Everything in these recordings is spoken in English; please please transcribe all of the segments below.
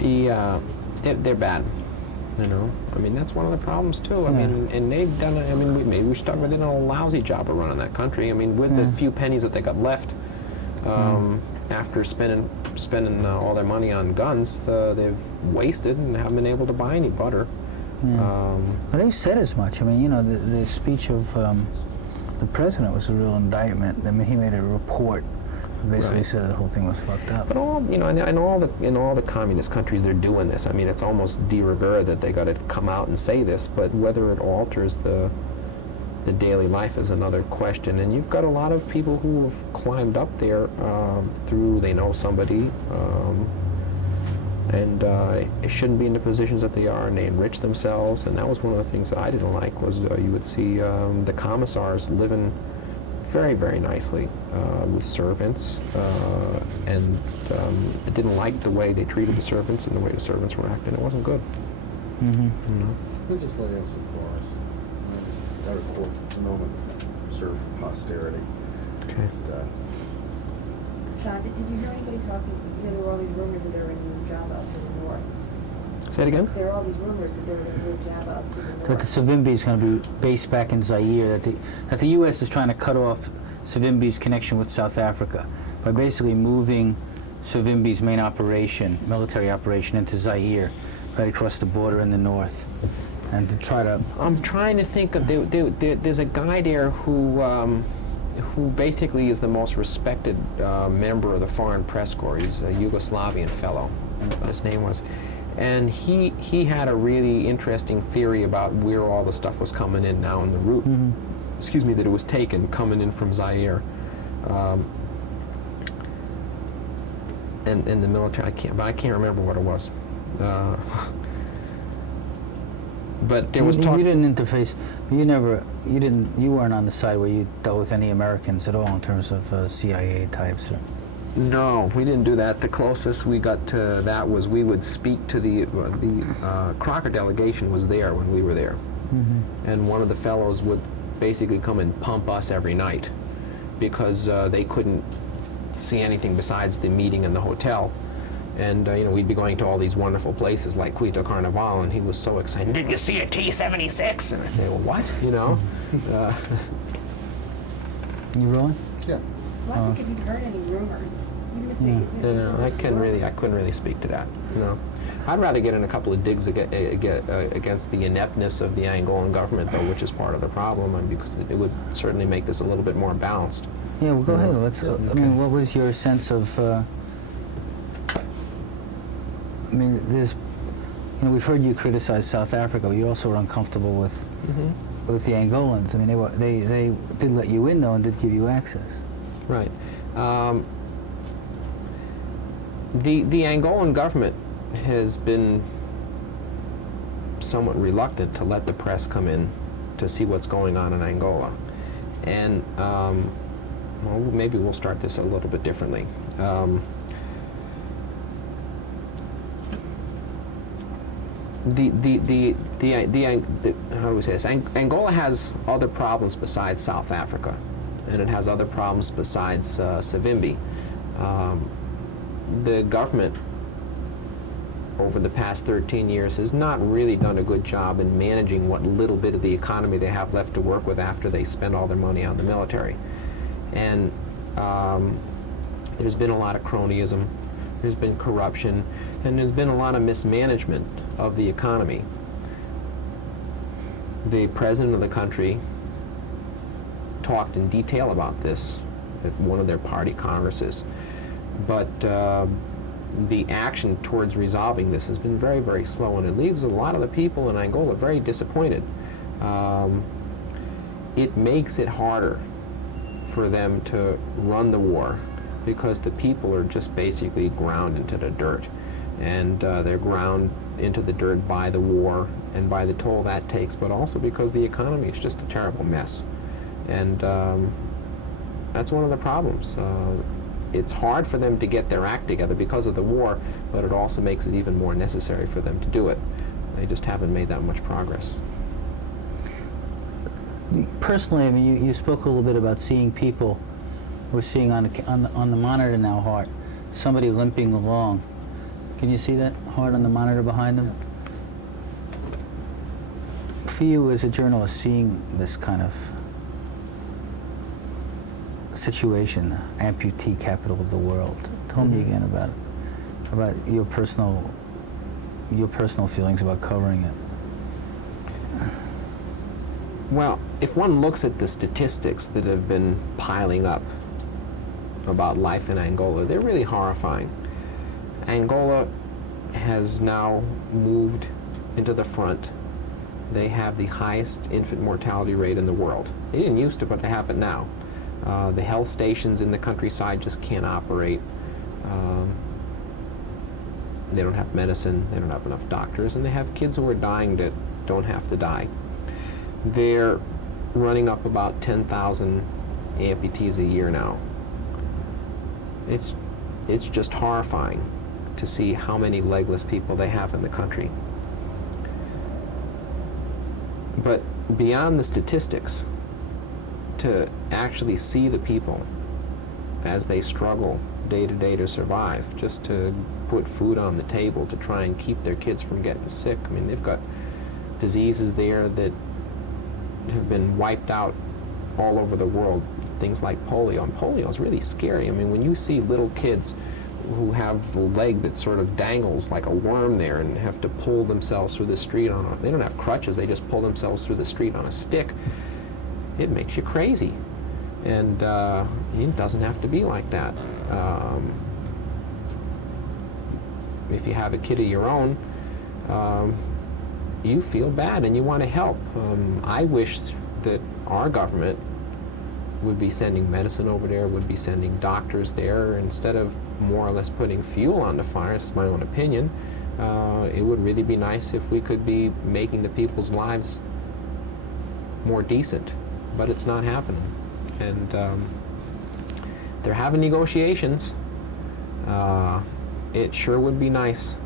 They're bad. You know, I mean, that's one of the problems too. I mean, and they've done it. I mean, maybe we should talk about, they did a lousy job of running that country. I mean, with the few pennies that they got left after spending all their money on guns, they've wasted and haven't been able to buy any butter. Well, they said as much. I mean, you know, the speech of the president was a real indictment. I mean, he made a report. Basically said the whole thing was fucked up. But all, you know, in all the communist countries, they're doing this. I mean, it's almost de rigueur that they got to come out and say this. But whether it alters the daily life is another question. And you've got a lot of people who have climbed up there through they know somebody, and they shouldn't be in the positions that they are, and they enrich themselves. And that was one of the things that I didn't like was you would see the commissars living very, very nicely with servants, and I didn't like the way they treated the servants and the way the servants were acting. It wasn't good. You know? They just let in some bars. I just got a court moment serve posterity. Okay. John, did you hear anybody talking? You know, there were all these rumors that they were going to move Java up to the north. Say it again? There are all these rumors that they were going to move Java up to the north. That the Savimbi is going to be based back in Zaire. That the U.S. is trying to cut off Savimbi's connection with South Africa by basically moving Savimbi's main operation, military operation, into Zaire, right across the border in the north, and to try to. I'm trying to think of there's a guy there who basically is the most respected member of the Foreign Press Corps. He's a Yugoslavian fellow. I don't know what his name was. And he had a really interesting theory about where all the stuff was coming in now in the route. Excuse me, that it was taken coming in from Zaire. And the military, I can't remember what it was. But there was talk. You didn't interface. You weren't on the side where you dealt with any Americans at all in terms of CIA types. Or? No, we didn't do that. The closest we got to that was we would speak to the Crocker delegation was there when we were there, and one of the fellows would basically come and pump us every night because they couldn't see anything besides the meeting in the hotel. And you know, we'd be going to all these wonderful places like Quito Carnival, and he was so excited. Did you see a T-76? And I say, well, what? You know. You rolling? Yeah. Well, I think if you've heard any rumors, even if they... You know, I couldn't really speak to that. You know, I'd rather get in a couple of digs against the ineptness of the Angolan government, though, which is part of the problem, and because it would certainly make this a little bit more balanced. Yeah, well, go ahead. Let's. I mean, what was your sense of? I mean, there's, you know, we've heard you criticize South Africa, but you also were uncomfortable with the Angolans. I mean, they did let you in though, and did give you access. Right. The Angolan government has been somewhat reluctant to let the press come in to see what's going on in Angola, and well, maybe we'll start this a little bit differently. How do we say this? Angola has other problems besides South Africa, and it has other problems besides Savimbi. The government over the past 13 years has not really done a good job in managing what little bit of the economy they have left to work with after they spend all their money on the military. And there's been a lot of cronyism, there's been corruption, and there's been a lot of mismanagement of the economy. The president of the country talked in detail about this at one of their party congresses, but the action towards resolving this has been very, very slow, and it leaves a lot of the people in Angola very disappointed. It makes it harder for them to run the war because the people are just basically ground into the dirt, and they're ground into the dirt by the war and by the toll that takes, but also because the economy is just a terrible mess. And that's one of the problems. It's hard for them to get their act together because of the war, but it also makes it even more necessary for them to do it. They just haven't made that much progress. Personally, I mean, you spoke a little bit about seeing people. We're seeing on the monitor now, Hart, somebody limping along, Can you see that heart on the monitor behind him? For you as a journalist, seeing this kind of situation, amputee capital of the world, tell me again about your personal feelings about covering it. Well, if one looks at the statistics that have been piling up about life in Angola, they're really horrifying. Angola has now moved into the front. They have the highest infant mortality rate in the world. They didn't used to, but they have it now. The health stations in the countryside just can't operate. They don't have medicine, they don't have enough doctors, and they have kids who are dying that don't have to die. They're running up about 10,000 amputees a year now. It's just horrifying to see how many legless people they have in the country. But beyond the statistics, to actually see the people as they struggle day to day to survive, just to put food on the table, to try and keep their kids from getting sick. I mean, they've got diseases there that have been wiped out all over the world, things like polio. And polio is really scary. I mean, when you see little kids who have the leg that sort of dangles like a worm there and have to pull themselves through the street they don't have crutches, they just pull themselves through the street on a stick, it makes you crazy. And it doesn't have to be like that. If you have a kid of your own, you feel bad and you want to help. I wish that our government would be sending medicine over there, would be sending doctors there, instead of more or less putting fuel on the fire. It's my own opinion. It would really be nice if we could be making the people's lives more decent, but it's not happening. And they're having negotiations. It sure would be nice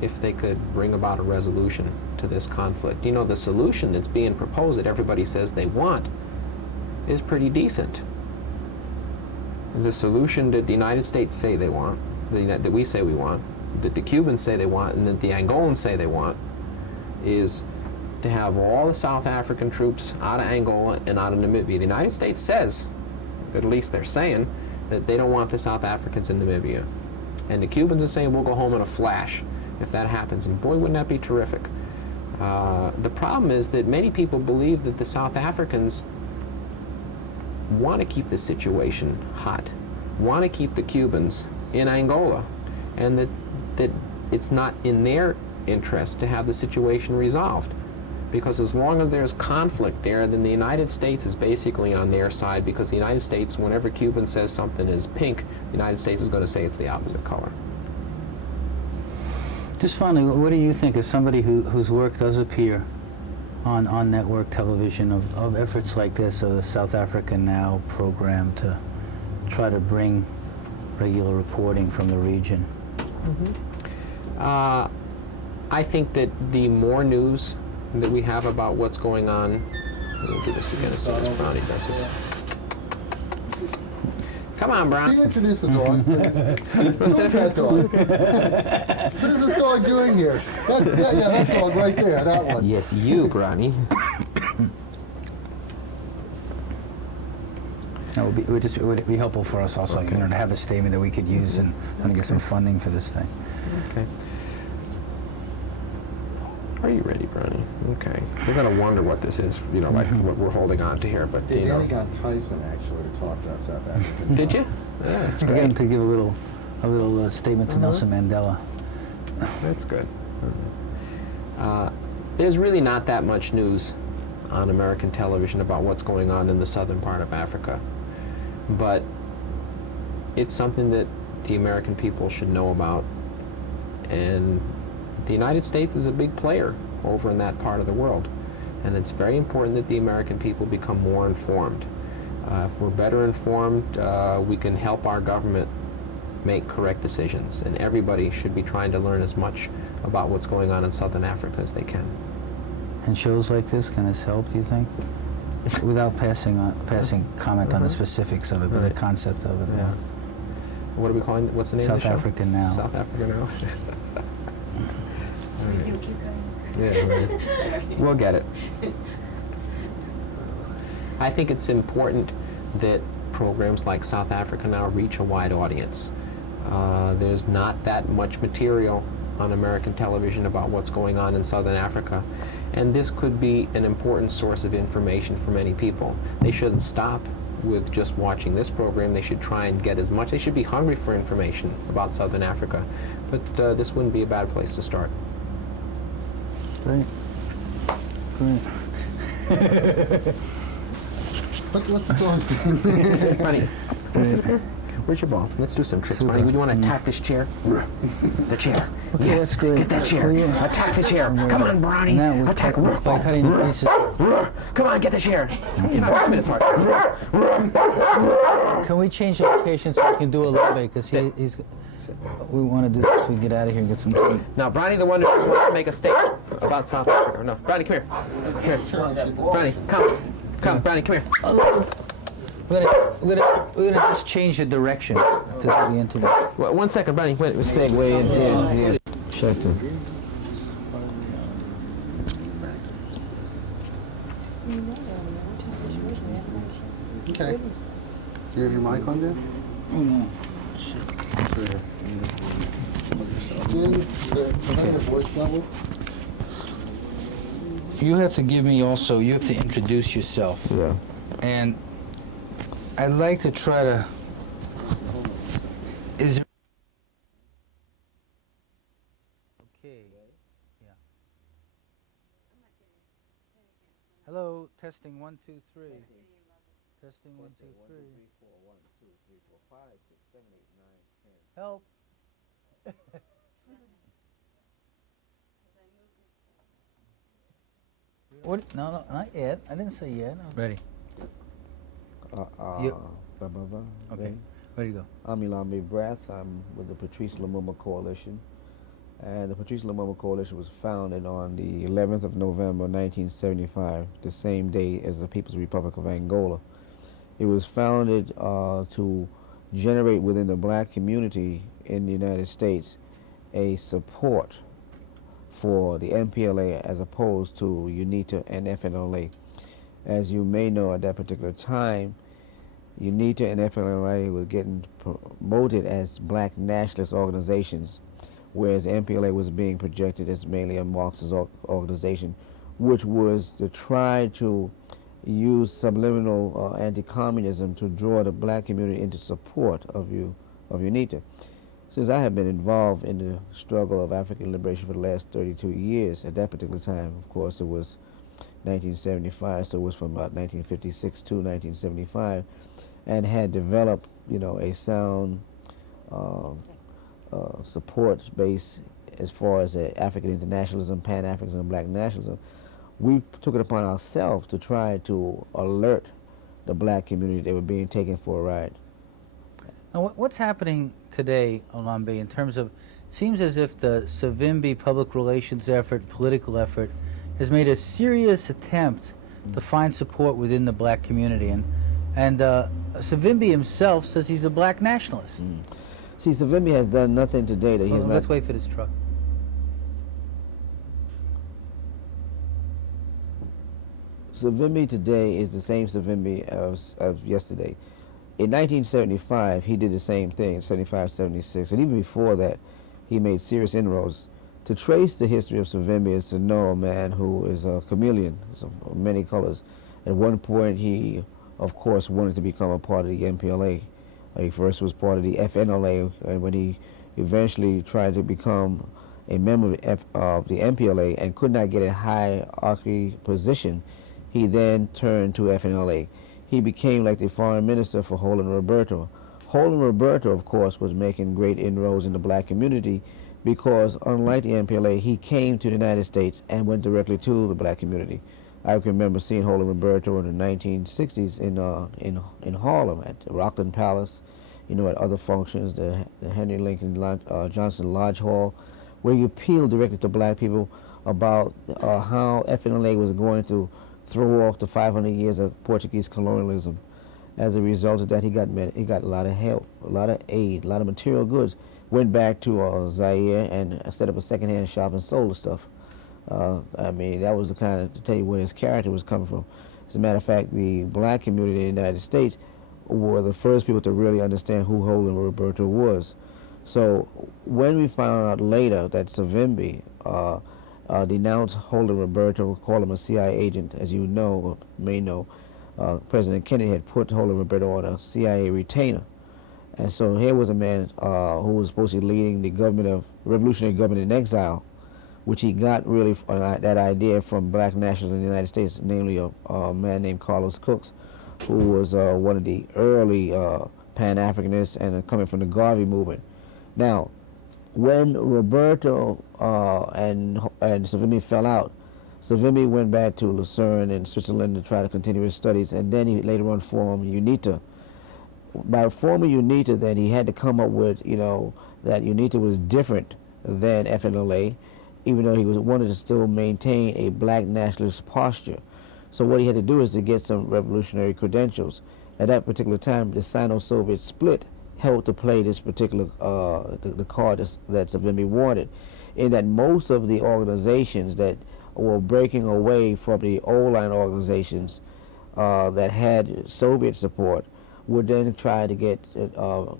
if they could bring about a resolution to this conflict. You know, the solution that's being proposed that everybody says they want is pretty decent. The solution that the United States say they want, that we say we want, that the Cubans say they want, and that the Angolans say they want, is to have all the South African troops out of Angola and out of Namibia. The United States says, at least they're saying, that they don't want the South Africans in Namibia. And the Cubans are saying we'll go home in a flash if that happens. And boy, wouldn't that be terrific. The problem is that many people believe that the South Africans want to keep the situation hot, want to keep the Cubans in Angola, and that it's not in their interest to have the situation resolved. Because as long as there's conflict there, then the United States is basically on their side, because the United States, whenever Cuban says something is pink, the United States is going to say it's the opposite color. Just finally, what do you think, as somebody whose work does appear on network television, of efforts like this, of the South Africa Now program to try to bring regular reporting from the region? I think that the more news that we have about what's going on, we'll do this again as soon as Brownie does this. Come on, Brown. Can you introduce the dog, please? What's that dog? What is this dog doing here? That dog right there, that one. Yes, you, Brownie. No, it would be helpful for us also, Okay. to have a statement that we could use and get some funding for this thing. Okay. Are you ready, Brownie? Okay. You're going to wonder what this is, like what we're holding on to here, but, Danny got Tyson, actually, to talk about South Africa. Did you? Yeah, that's We're great. going to give a little statement to Nelson Mandela. That's good. There's really not that much news on American television about what's going on in the southern part of Africa. But it's something that the American people should know about. And the United States is a big player over in that part of the world. And it's very important that the American people become more informed. If we're better informed, we can help our government make correct decisions. And everybody should be trying to learn as much about what's going on in Southern Africa as they can. And shows like this, can this help, do you think? Without passing comment on the specifics of it, but the concept of it. Yeah. What are we calling it? What's the name of the South show? Africa Now. South Africa Now. Yeah, right. We'll get it. I think it's important that programs like South Africa now reach a wide audience. There's not that much material on American television about what's going on in Southern Africa, and this could be an important source of information for many people. They shouldn't stop with just watching this program. They should try and get as much. They should be hungry for information about Southern Africa, but this wouldn't be a bad place to start. Great. Great. What's the dog's name? Bunny, come sit up here. Where's your ball? Let's do some tricks, Bunny. Would you want to attack this chair? The chair. Okay, Yes, that's great. get that chair. Oh, yeah. Attack the chair. Come on, Brownie. Now we're Attack. by cutting the pieces. Come on, get the chair. You're not coming as hard. Can we change the location so we can do Elombe? Because he's. We want to do this so we can get out of here and get some food. Now, Brownie, the one who wants to make a statement about South Africa. No, Brownie, come here. Come here. Brownie, come. Come, Brownie, come here. We're gonna just change the direction to the interview. Well, 1 second, Brownie. Wait, Segue in. Yeah. Check them. Okay. Do you have your mic on there? Your voice level? You have to give me also. You have to introduce yourself. Yeah. And I'd like to try to. Is there? Okay. Yeah. Hello. Testing 1 2 3. Testing 1 2 3. Help. What? No, not yet. I didn't say yet. Ready. You- Okay. Ready to go. I'm Elombe Brath. I'm with the Patrice Lumumba Coalition. And the Patrice Lumumba Coalition was founded on the 11th of November 1975, the same day as the People's Republic of Angola. It was founded to generate within the black community in the United States a support for the MPLA as opposed to UNITA and FNLA. As you may know, at that particular time, UNITA and FNLA were getting promoted as black nationalist organizations, whereas MPLA was being projected as mainly a Marxist organization, which was to try to use subliminal anti-communism to draw the black community into support of UNITA. Since I have been involved in the struggle of African liberation for the last 32 years, at that particular time, of course, it was 1975, so it was from about 1956 to 1975, and had developed, a sound support base as far as African internationalism, Pan-Africanism, and black nationalism. We took it upon ourselves to try to alert the black community they were being taken for a ride. Now, what's happening today, Elombe, in terms of, it seems as if the Savimbi public relations effort, political effort, has made a serious attempt to find support within the black community. And Savimbi himself says he's a black nationalist. See, Savimbi has done nothing today that he's not... Let's wait for this truck. Savimbi today is the same Savimbi of yesterday. In 1975, he did the same thing, 75, 76, and even before that, he made serious inroads. To trace the history of Savimbi is to know a man who is a chameleon, of many colors. At one point, he, of course, wanted to become a part of the MPLA. He first was part of the FNLA, and when he eventually tried to become a member of the MPLA and could not get a hierarchy position, he then turned to FNLA. He became like the foreign minister for Roland Roberto. Roland Roberto, of course, was making great inroads in the black community because, unlike the MPLA, he came to the United States and went directly to the black community. I can remember seeing Roland Roberto in the 1960s in Harlem at the Rockland Palace, at other functions, the Henry Lincoln Johnson Lodge Hall, where you appealed directly to black people about how FNLA was going to throw off the 500 years of Portuguese colonialism. As a result of that, he got a lot of help, a lot of aid, a lot of material goods. Went back to Zaire and set up a secondhand shop and sold the stuff. I mean, that was the kind of, to tell you where his character was coming from. As a matter of fact, the black community in the United States were the first people to really understand who Holden Roberto was. So when we found out later that Savimbi denounced Holden Roberto, called him a CIA agent, as you know, or may know, President Kennedy had put Holden Roberto on a CIA retainer. And so here was a man who was supposed to be leading the government of revolutionary government in exile, which he got really that idea from black nationalists in the United States, namely a man named Carlos Cooks, who was one of the early Pan-Africanists and coming from the Garvey movement. Now, when Roberto and Savimbi fell out, Savimbi went back to Lucerne in Switzerland to try to continue his studies, and then he later on formed UNITA. By forming UNITA, then he had to come up with, you know, that UNITA was different than FNLA, even though he wanted to still maintain a black nationalist posture. So what he had to do is to get some revolutionary credentials. At that particular time, the Sino-Soviet split helped to play this particular the card that Savimbi wanted, in that most of the organizations that were breaking away from the old line organizations that had Soviet support would then try to get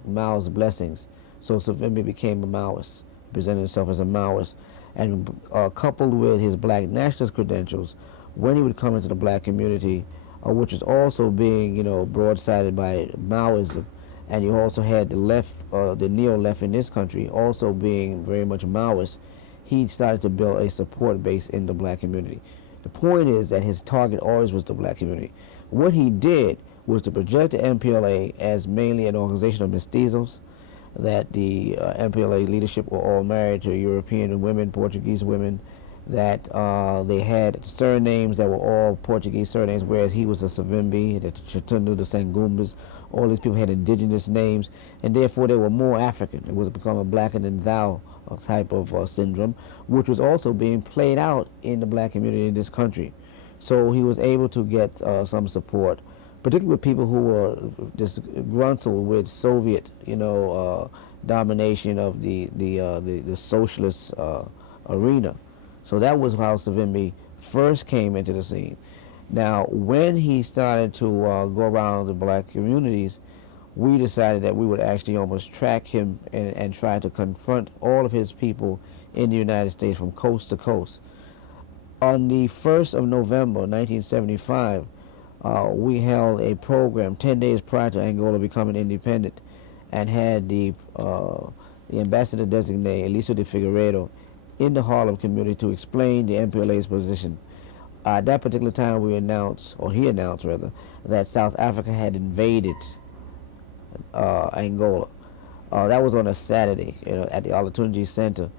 Mao's blessings. So Savimbi became a Maoist, presented himself as a Maoist, and coupled with his black nationalist credentials, when he would come into the black community, which was also being, you know, broadsided by Maoism, and you also had the left, the neo-left in this country also being very much Maoist, he started to build a support base in the black community. The point is that his target always was the black community. What he did was to project the MPLA as mainly an organization of mestizos, that the MPLA leadership were all married to European women, Portuguese women, that they had surnames that were all Portuguese surnames, whereas he was a Savimbi, the Chatundu, the Sangumbas. All these people had indigenous names, and therefore they were more African. It was become a blacker than thou type of syndrome, which was also being played out in the black community in this country. So he was able to get some support, particularly with people who were disgruntled with Soviet, you know, domination of the socialist arena. So that was how Savimbi first came into the scene. Now, when he started to go around the black communities, we decided that we would actually almost track him and try to confront all of his people in the United States from coast to coast. On the 1st of November, 1975, we held a program 10 days prior to Angola becoming independent, and had the ambassador designate, Eliso de Figueiredo, in the Harlem community to explain the MPLA's position. At that particular time, we announced, or he announced rather, that South Africa had invaded Angola. That was on a Saturday, you know, at the Olatunji Center.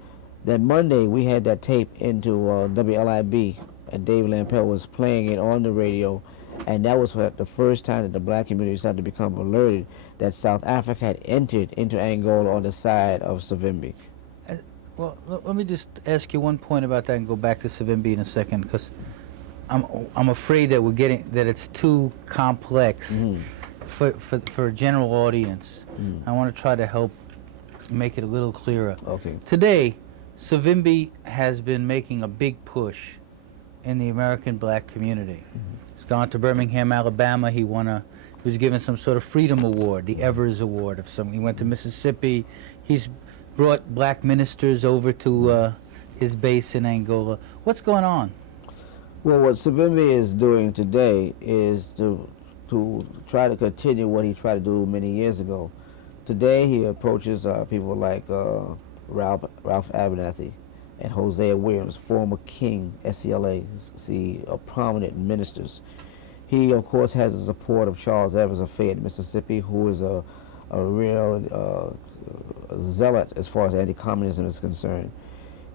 That Monday, we had that tape into WLIB, and Dave Lampel was playing it on the radio, and that was the first time that the black community started to become alerted that South Africa had entered into Angola on the side of Savimbi. Well, let me just ask you one point about that and go back to Savimbi in a second, because I'm afraid that that it's too complex for a general audience. I want to try to help make it a little clearer. Okay. Today, Savimbi has been making a big push in the American black community. He's gone to Birmingham, Alabama. He was given some sort of Freedom Award, the Evers Award of some. He went to Mississippi. He's brought black ministers over to his base in Angola. What's going on? Well, what Savimbi is doing today is to try to continue what he tried to do many years ago. Today he approaches people like Ralph Abernathy and Hosea Williams, former King, SCLA, prominent ministers. He, of course, has the support of Charles Evans of Fayette, Mississippi, who is a real zealot as far as anti-communism is concerned.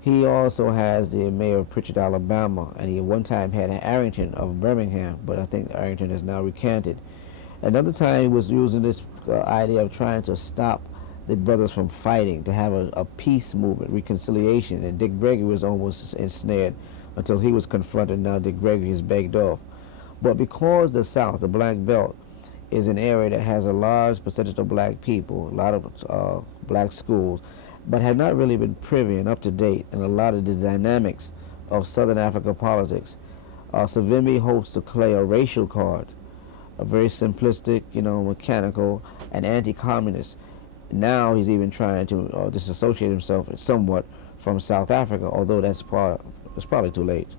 He also has the mayor of Pritchard, Alabama, and he at one time had an Arrington of Birmingham, but I think Arrington has now recanted. Another time he was using this idea of trying to stop the brothers from fighting, to have a peace movement, reconciliation, and Dick Gregory was almost ensnared until he was confronted. Now Dick Gregory has begged off. But because the South, the Black Belt, is an area that has a large percentage of black people, a lot of black schools, but have not really been privy and up to date in a lot of the dynamics of Southern Africa politics. Savimbi hopes to play a racial card, a very simplistic, mechanical, and anti-communist. Now he's even trying to disassociate himself somewhat from South Africa, although it's probably too late.